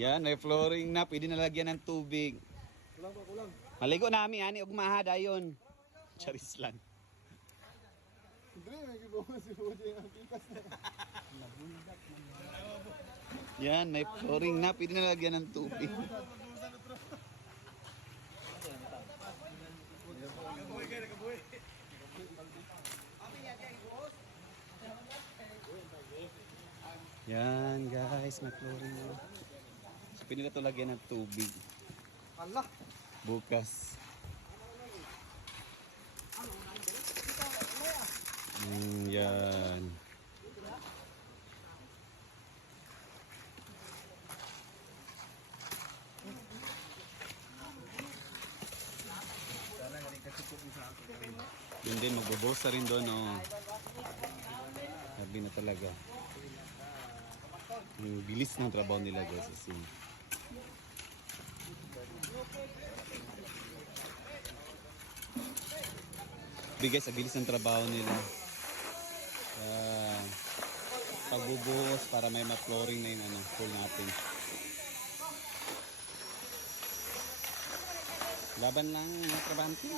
Yan, may flooring na. Pwede nalagyan ng tubig. Kulang pa, kulang. Maligo namin, ani. Ugmaha dayon. Charis lang. Siyempre, may gibawa si Udi ang pikas na. Yan, may flooring na. Pwede nalagyan ng tubig. Yan guys, may flooring na. So, pwede na ito lagyan ng tubig. Allah! Bukas. Yan. Yun din, magbobosa rin doon, oh. Sabi na talaga. Ang bilis ng trabaho nila, guys. As in. Guys, ang bilis ng trabaho nila. Pagbubuhos para may ma-flooring na yung pool natin. Laban lang, mga trabante.